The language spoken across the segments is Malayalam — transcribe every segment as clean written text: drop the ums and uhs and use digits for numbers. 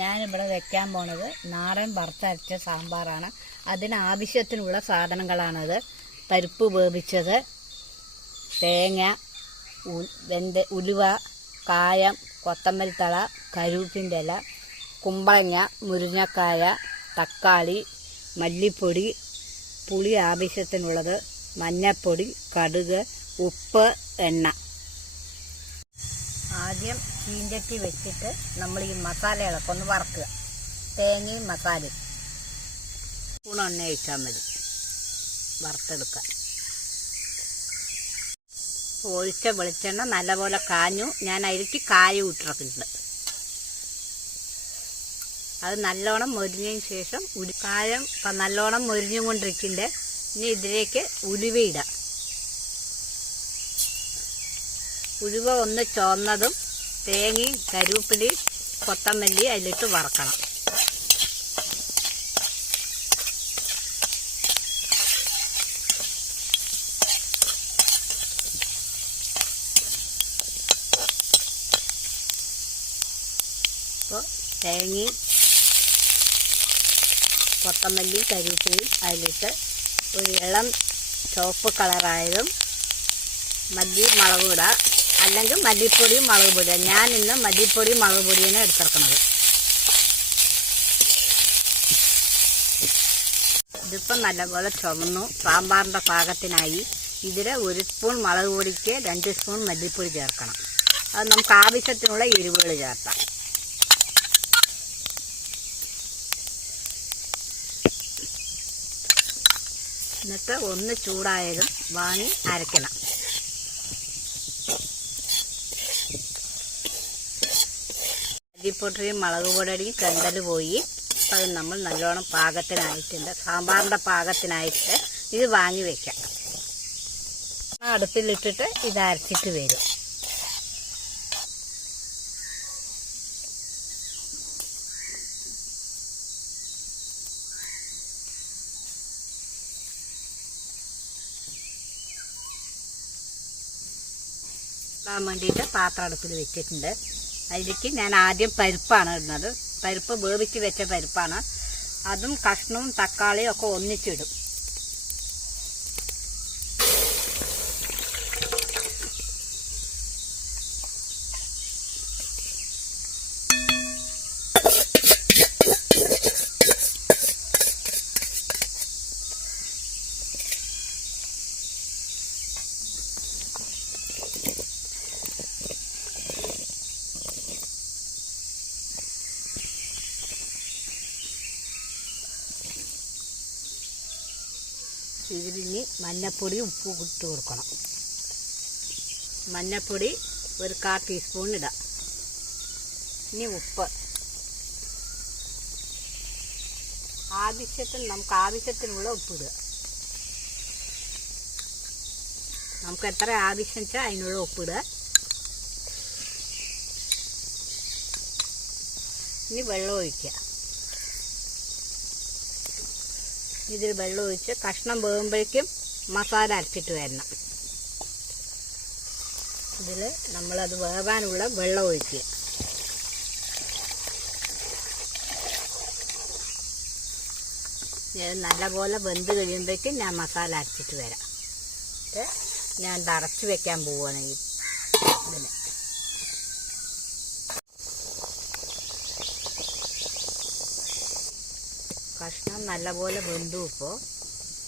ഞാനിവിടെ വെക്കാൻ പോണത് നാടൻ വറുത്തരച്ച സാമ്പാറാണ്. അതിനാവശ്യത്തിനുള്ള സാധനങ്ങളാണത്: പരിപ്പ് വേവിച്ചത്, തേങ്ങ, ഉലുവ, കായം, കൊത്തമല്ലി തള, കരുവേപ്പിൻ്റെ ഇല, കുമ്പളങ്ങ, മുരിങ്ങക്കായ, തക്കാളി, മല്ലിപ്പൊടി, പുളി ആവശ്യത്തിനുള്ളത്, മഞ്ഞൾപ്പൊടി, കടുക്, ഉപ്പ്, എണ്ണ. ആദ്യം ചീഞ്ചട്ടി വെച്ചിട്ട് നമ്മൾ ഈ മസാലകളൊക്കെ ഒന്ന് വറക്കുക. തേങ്ങയും മസാലയും സ്പൂൺ എണ്ണ ഒഴിച്ചാൽ മതി വറുത്തെടുക്കാൻ. ഒഴിച്ച വെളിച്ചെണ്ണ നല്ലപോലെ കാഞ്ഞു. ഞാൻ അതിലേക്ക് കായം ഇട്ടിട്ടുണ്ട്. അത് നല്ലോണം മൊരിഞ്ഞതിന് ശേഷം കായം നല്ലോണം മൊരിഞ്ഞും കൊണ്ടിരിക്കുന്നുണ്ട്. ഇനി ഇതിലേക്ക് ഉലുവയിടാം. ഉലുവ ഒന്ന് ചുവന്നതും തേങ്ങയും കരുവേപ്പിലി കൊത്തമല്ലി അതിലിട്ട് വറക്കണം. അപ്പോൾ തേങ്ങയും കൊത്തമല്ലിയും കരുവേപ്പിലയും അതിലിട്ട് ഒരു ഇളം ചുവപ്പ് കളറായതും മുളക് ഇടുക. അല്ലെങ്കിൽ മല്ലിപ്പൊടിയും മുളക് പൊടിയും. ഞാൻ ഇന്ന് മല്ലിപ്പൊടിയും മുളക് പൊടിയാണ് എടുത്തിറക്കുന്നത്. ഇതിപ്പം നല്ലപോലെ ചുമന്നു. സാമ്പാറിൻ്റെ പാകത്തിനായി ഇതിൽ 1 സ്പൂൺ മുളക് പൊടിക്ക് 2 സ്പൂൺ മല്ലിപ്പൊടി ചേർക്കണം. അത് നമുക്ക് ആവശ്യത്തിനുള്ള എരിവുകൾ ചേർത്താം. എന്നിട്ട് ഒന്ന് ചൂടായാലും വാങ്ങി അരയ്ക്കണം. മല്ലിപ്പൊടിയും മുളക് പൊടിയും കണ്ടൽ പോയി. അത് നമ്മൾ നല്ലോണം പാകത്തിനായിട്ടുണ്ട്. സാമ്പാറിൻ്റെ പാകത്തിനായിട്ട് ഇത് വാങ്ങി വയ്ക്കാം. അടുപ്പിലിട്ടിട്ട് ഇത് അരച്ചിട്ട് വരും. ഇടാൻ വേണ്ടിയിട്ട് പാത്രം അടുപ്പിൽ വെച്ചിട്ടുണ്ട്. അതിലേക്ക് ഞാൻ ആദ്യം പരിപ്പാണ് ഇടുന്നത്. പരിപ്പ് വേവിച്ച് വെച്ച പരിപ്പാണ്. അതും കഷ്ണവും തക്കാളിയും ഒക്കെ ഒന്നിച്ചിടും. ഇതിലിനി മഞ്ഞൾപ്പൊടി ഉപ്പ് ഇട്ട് കൊടുക്കണം. മഞ്ഞൾപ്പൊടി ഒരു 1/4 ടീസ്പൂൺ ഇടാം. ഇനി ഉപ്പ് നമുക്ക് ആവശ്യത്തിനുള്ള ഉപ്പ് ഇടുക. നമുക്ക് എത്ര ആവശ്യം വെച്ചാൽ അതിനുള്ള ഉപ്പിടുക. ഇനി വെള്ളം ഒഴിക്കുക. ഇതിൽ വെള്ളം ഒഴിച്ച് കഷ്ണം വേകുമ്പോഴേക്കും മസാല അരച്ചിട്ട് വരണം. ഇതിൽ നമ്മളത് വേകാനുള്ള വെള്ളം ഒഴിക്കുക. നല്ലപോലെ വെന്ത് കഴിയുമ്പോഴേക്കും ഞാൻ മസാല അരച്ചിട്ട് വരാം. ഞാൻ അടച്ചു വെക്കാൻ പോവുകയാണെങ്കിൽ ഇതിന് കഷ്ണം നല്ലപോലെ വെന്തു. ഇപ്പോൾ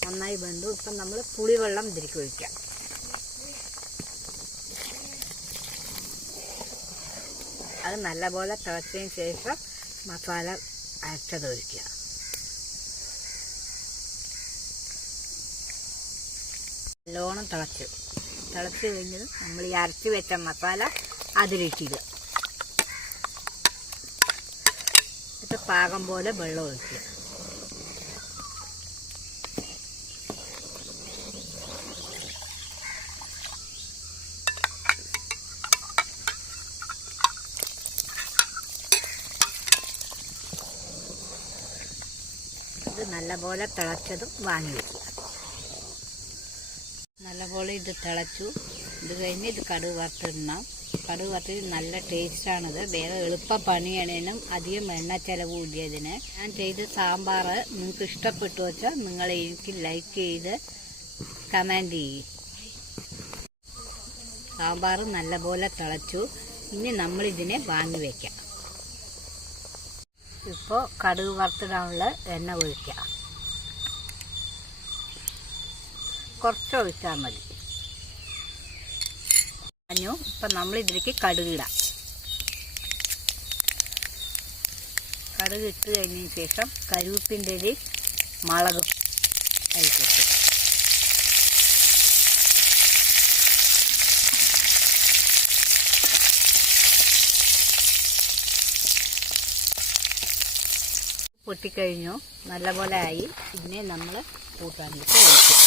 നന്നായി വെന്തു. ഇപ്പം നമ്മൾ പുളിവെള്ളം ഇതിലേക്ക് ഒഴിക്കാം. അത് നല്ലപോലെ തിളച്ചതിന് ശേഷം മസാല അരച്ചത് ഒഴിക്കുക. നല്ലോണം തിളച്ച് കഴിഞ്ഞത് നമ്മൾ ഈ അരച്ച് വെച്ച മസാല അതിലിട്ടിടുക. എന്നിട്ട് പാകം പോലെ വെള്ളം ഒഴിക്കുക. ഇത് നല്ലപോലെ തിളച്ചതും വാങ്ങി വയ്ക്കുക. നല്ലപോലെ ഇത് തിളച്ചു. ഇത് കഴിഞ്ഞ് ഇത് കടുക് വറുത്തിടണം. കടുക് വറുത്ത് നല്ല ടേസ്റ്റാണിത്. വേറെ എളുപ്പ പണിയാണേനും അധികം എണ്ണ ചിലവും ഇല്ല ഇതിന്. ഞാൻ ചെയ്ത സാമ്പാർ നിങ്ങൾക്ക് ഇഷ്ടപ്പെട്ടു വെച്ചാൽ നിങ്ങൾ എനിക്ക് ലൈക്ക് ചെയ്ത് കമൻറ്റ് ചെയ്യും. സാമ്പാർ നല്ലപോലെ തിളച്ചു. ഇനി നമ്മളിതിനെ വാങ്ങി വയ്ക്കാം. ഇപ്പോൾ കടുക് വറുത്തിടാനുള്ള എണ്ണ ഒഴിക്കാം. കുറച്ച് ഒഴിച്ചാൽ മതി. ഇപ്പം നമ്മളിതിലേക്ക് കടുകിടാം. കടുക് ഇട്ട് കഴിഞ്ഞതിന് ശേഷം കരുവേപ്പിൻ്റെ ഇലയും മുളകും അതിലേക്ക് പൊട്ടിക്കഴിഞ്ഞു. നല്ലപോലെ ആയി. ഇതിനെ നമ്മൾ കൂട്ടാനിട്ട് ഒഴിക്കും.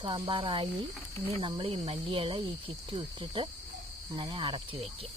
സാമ്പാറായി. ഇനി നമ്മൾ ഈ മല്ലിയില ഈ ചുറ്റും ഇട്ടിട്ട് അങ്ങനെ അടച്ചു വയ്ക്കുക.